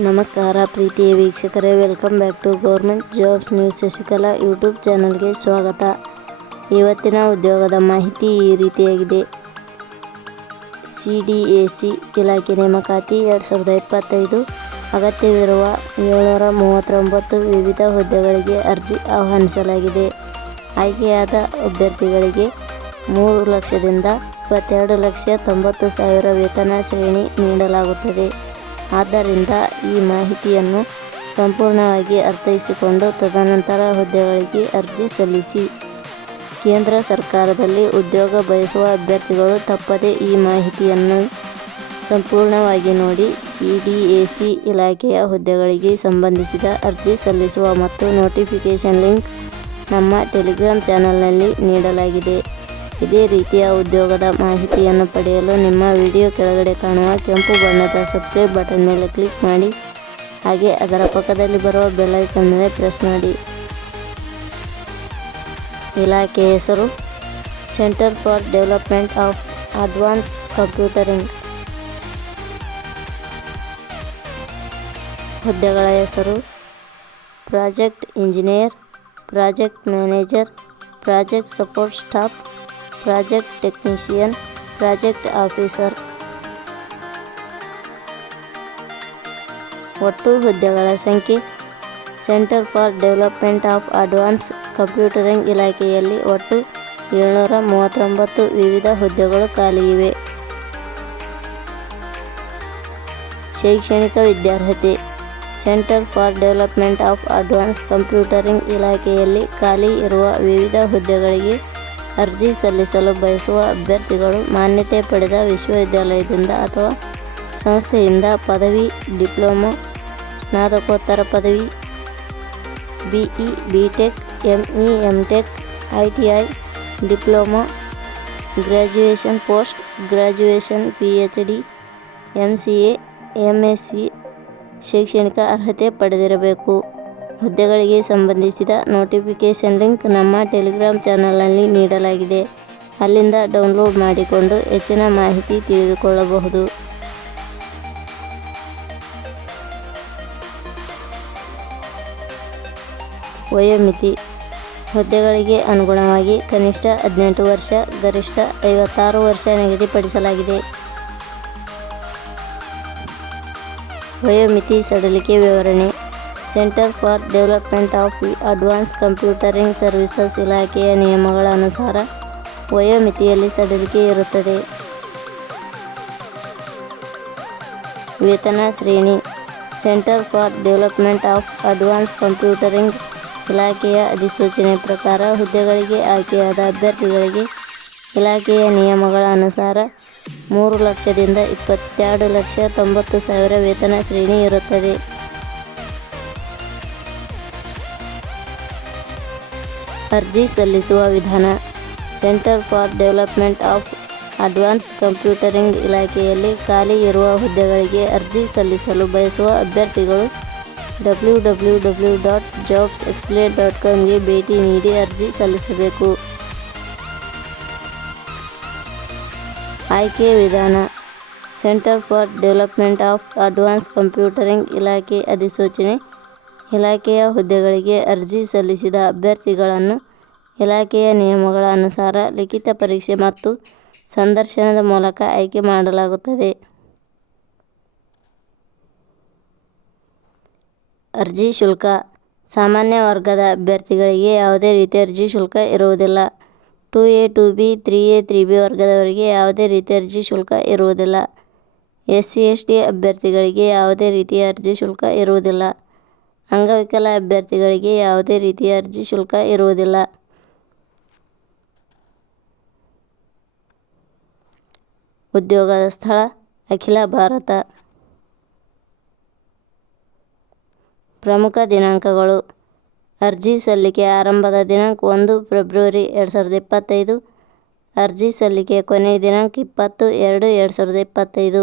ನಮಸ್ಕಾರ ಪ್ರೀತಿಯ ವೀಕ್ಷಕರೇ welcome back to government jobs news Shashikala YouTube ಚಾನಲ್ಗೆ ಸ್ವಾಗತ. ಇವತ್ತಿನ ಉದ್ಯೋಗದ ಮಾಹಿತಿ ಈ ರೀತಿಯಾಗಿದೆ. ಸಿ ಡಿ ಎ ಸಿ ಇಲಾಖೆ ನೇಮಕಾತಿ ಎರಡು ಸಾವಿರದ ಇಪ್ಪತ್ತೈದು. ಅಗತ್ಯವಿರುವ ಏಳ್ನೂರ ಮೂವತ್ತೊಂಬತ್ತು ವಿವಿಧ ಹುದ್ದೆಗಳಿಗೆ ಅರ್ಜಿ ಆಹ್ವಾನಿಸಲಾಗಿದೆ. ಆಯ್ಕೆಯಾದ ಅಭ್ಯರ್ಥಿಗಳಿಗೆ ಮೂರು ಲಕ್ಷದಿಂದ ಇಪ್ಪತ್ತೆರಡು ಲಕ್ಷ ತೊಂಬತ್ತು ಸಾವಿರ ವೇತನ ಶ್ರೇಣಿ ನೀಡಲಾಗುತ್ತದೆ. ಆದ್ದರಿಂದ ಈ ಮಾಹಿತಿಯನ್ನು ಸಂಪೂರ್ಣವಾಗಿ ಅರ್ಥೈಸಿಕೊಂಡು ತದನಂತರ ಹುದ್ದೆಗಳಿಗೆ ಅರ್ಜಿ ಸಲ್ಲಿಸಿ. ಕೇಂದ್ರ ಸರ್ಕಾರದಲ್ಲಿ ಉದ್ಯೋಗ ಬಯಸುವ ಅಭ್ಯರ್ಥಿಗಳು ತಪ್ಪದೆ ಈ ಮಾಹಿತಿಯನ್ನು ಸಂಪೂರ್ಣವಾಗಿ ನೋಡಿ ಸಿ ಡಿ ಎ ಸಿ ಇಲಾಖೆಯ ಹುದ್ದೆಗಳಿಗೆ ಸಂಬಂಧಿಸಿದ ಅರ್ಜಿ ಸಲ್ಲಿಸುವ ಮತ್ತು ನೋಟಿಫಿಕೇಷನ್ ಲಿಂಕ್ ನಮ್ಮ ಟೆಲಿಗ್ರಾಮ್ ಚಾನಲ್ನಲ್ಲಿ ನೀಡಲಾಗಿದೆ. ಇದೇ ರೀತಿಯ ಉದ್ಯೋಗದ ಮಾಹಿತಿಯನ್ನು ಪಡೆಯಲು ನಿಮ್ಮ ವಿಡಿಯೋ ಕೆಳಗಡೆ ಕಾಣುವ ಕೆಂಪು ಬಣ್ಣದ ಸಬ್ಸ್ಕ್ರೈಬ್ ಬಟನ್ ಮೇಲೆ ಕ್ಲಿಕ್ ಮಾಡಿ. ಹಾಗೆ ಅದರ ಪಕ್ಕದಲ್ಲಿ ಬರುವ ಬೆಲ್ ಐಕನ್ ಮೇಲೆ ಪ್ರೆಸ್ ಮಾಡಿ. ಇಲಾಖೆ ಹೆಸರು centre for development of advance computing. ಹುದ್ದೆಗಳ ಹೆಸರು project engineer, project manager, project support staff project technician, project officer. ಒಟ್ಟು ಹುದ್ದೆಗಳ ಸಂಖ್ಯೆ, centre for development of advance computing ಇಲಾಖೆಯಲ್ಲಿ ಒಟ್ಟು ಏಳ್ನೂರ ಮೂವತ್ತೊಂಬತ್ತು ವಿವಿಧ ಹುದ್ದೆಗಳು ಖಾಲಿ ಇವೆ. ಶೈಕ್ಷಣಿಕ ವಿದ್ಯಾರ್ಹತೆ, centre for development of advance computing ಇಲಾಖೆಯಲ್ಲಿ ಖಾಲಿ ಇರುವ ವಿವಿಧ ಹುದ್ದೆಗಳಿಗೆ ಅರ್ಜಿ ಸಲ್ಲಿಸಲು ಬಯಸುವ ಅಭ್ಯರ್ಥಿಗಳು ಮಾನ್ಯತೆ ಪಡೆದ ವಿಶ್ವವಿದ್ಯಾಲಯದಿಂದ ಅಥವಾ ಸಂಸ್ಥೆಯಿಂದ ಪದವಿ, ಡಿಪ್ಲೊಮೊ, ಸ್ನಾತಕೋತ್ತರ ಪದವಿ, BE B tech M E M tech I T I diploma, graduation post, graduation P H D M C A M S C ಶೈಕ್ಷಣಿಕ ಅರ್ಹತೆ ಪಡೆದಿರಬೇಕು. ಹುದ್ದೆಗಳಿಗೆ ಸಂಬಂಧಿಸಿದ ನೋಟಿಫಿಕೇಷನ್ ಲಿಂಕ್ ನಮ್ಮ ಟೆಲಿಗ್ರಾಮ್ ಚಾನಲ್ನಲ್ಲಿ ನೀಡಲಾಗಿದೆ. ಅಲ್ಲಿಂದ ಡೌನ್ಲೋಡ್ ಮಾಡಿಕೊಂಡು ಹೆಚ್ಚಿನ ಮಾಹಿತಿ ತಿಳಿದುಕೊಳ್ಳಬಹುದು. ವಯೋಮಿತಿ. ಹುದ್ದೆಗಳಿಗೆ ಅನುಗುಣವಾಗಿ ಕನಿಷ್ಠ ಹದಿನೆಂಟು ವರ್ಷ, ಗರಿಷ್ಠ ಐವತ್ತಾರು ವರ್ಷ ನಿಗದಿಪಡಿಸಲಾಗಿದೆ. ವಯೋಮಿತಿ ಸಡಲಿಕೆ ವಿವರಣೆ. Centre for development of advance computing services ಇಲಾಖೆಯ ನಿಯಮಗಳ ಅನುಸಾರ ವಯೋಮಿತಿಯಲ್ಲಿ ಸಡಿಲಿಕೆ ಇರುತ್ತದೆ. ವೇತನ ಶ್ರೇಣಿ centre for development of advance computing ಇಲಾಖೆಯ ಅಧಿಸೂಚನೆ ಪ್ರಕಾರ ಹುದ್ದೆಗಳಿಗೆ ಆಯ್ಕೆಯಾದ ಅಭ್ಯರ್ಥಿಗಳಿಗೆ ಇಲಾಖೆಯ ನಿಯಮಗಳ ಅನುಸಾರ ಮೂರು ಲಕ್ಷದಿಂದ ಇಪ್ಪತ್ತೆರಡು ಲಕ್ಷ ತೊಂಬತ್ತು ಸಾವಿರ ವೇತನ ಶ್ರೇಣಿ ಇರುತ್ತದೆ. ಅರ್ಜಿ ಸಲ್ಲಿಸುವ ವಿಧಾನ. Centre for development of advance computing ಇಲಾಖೆಯಲ್ಲಿ ಖಾಲಿ ಇರುವ ಹುದ್ದೆಗಳಿಗೆ ಅರ್ಜಿ ಸಲ್ಲಿಸಲು ಬಯಸುವ ಅಭ್ಯರ್ಥಿಗಳು W W W dot jobs explain dot ಕಾಮ್ಗೆ ಭೇಟಿ ನೀಡಿ ಅರ್ಜಿ ಸಲ್ಲಿಸಬೇಕು. ಆಯ್ಕೆ ವಿಧಾನ. Centre for development of advance computing ಇಲಾಖೆ ಅಧಿಸೂಚನೆ ಇಲಾಖೆಯ ಹುದ್ದೆಗಳಿಗೆ ಅರ್ಜಿ ಸಲ್ಲಿಸಿದ ಅಭ್ಯರ್ಥಿಗಳನ್ನು ಇಲಾಖೆಯ ನಿಯಮಗಳ ಅನುಸಾರ ಲಿಖಿತ ಪರೀಕ್ಷೆ ಮತ್ತು ಸಂದರ್ಶನದ ಮೂಲಕ ಆಯ್ಕೆ ಮಾಡಲಾಗುತ್ತದೆ. ಅರ್ಜಿ ಶುಲ್ಕ. ಸಾಮಾನ್ಯ ವರ್ಗದ ಅಭ್ಯರ್ಥಿಗಳಿಗೆ ಯಾವುದೇ ರೀತಿ ಅರ್ಜಿ ಶುಲ್ಕ ಇರುವುದಿಲ್ಲ. Two A, two B, three A, three B ವರ್ಗದವರಿಗೆ ಯಾವುದೇ ರೀತಿ ಅರ್ಜಿ ಶುಲ್ಕ ಇರುವುದಿಲ್ಲ. ಎಸ್ ಸಿ ಎಸ್ ಟಿ ಅಭ್ಯರ್ಥಿಗಳಿಗೆ ಯಾವುದೇ ರೀತಿಯ ಅರ್ಜಿ ಶುಲ್ಕ ಇರುವುದಿಲ್ಲ. ಅಂಗವಿಕಲ ಅಭ್ಯರ್ಥಿಗಳಿಗೆ ಯಾವುದೇ ರೀತಿಯ ಅರ್ಜಿ ಶುಲ್ಕ ಇರುವುದಿಲ್ಲ. ಉದ್ಯೋಗದ ಸ್ಥಳ, ಅಖಿಲ ಭಾರತ. ಪ್ರಮುಖ ದಿನಾಂಕಗಳು. ಅರ್ಜಿ ಸಲ್ಲಿಕೆ ಆರಂಭದ ದಿನಾಂಕ ಒಂದು ಫೆಬ್ರವರಿ ಎರಡು ಸಾವಿರದ ಇಪ್ಪತ್ತೈದು. ಅರ್ಜಿ ಸಲ್ಲಿಕೆ ಕೊನೆಯ ದಿನಾಂಕ ಇಪ್ಪತ್ತು ಎರಡು ಎರಡು ಸಾವಿರದ ಇಪ್ಪತ್ತೈದು.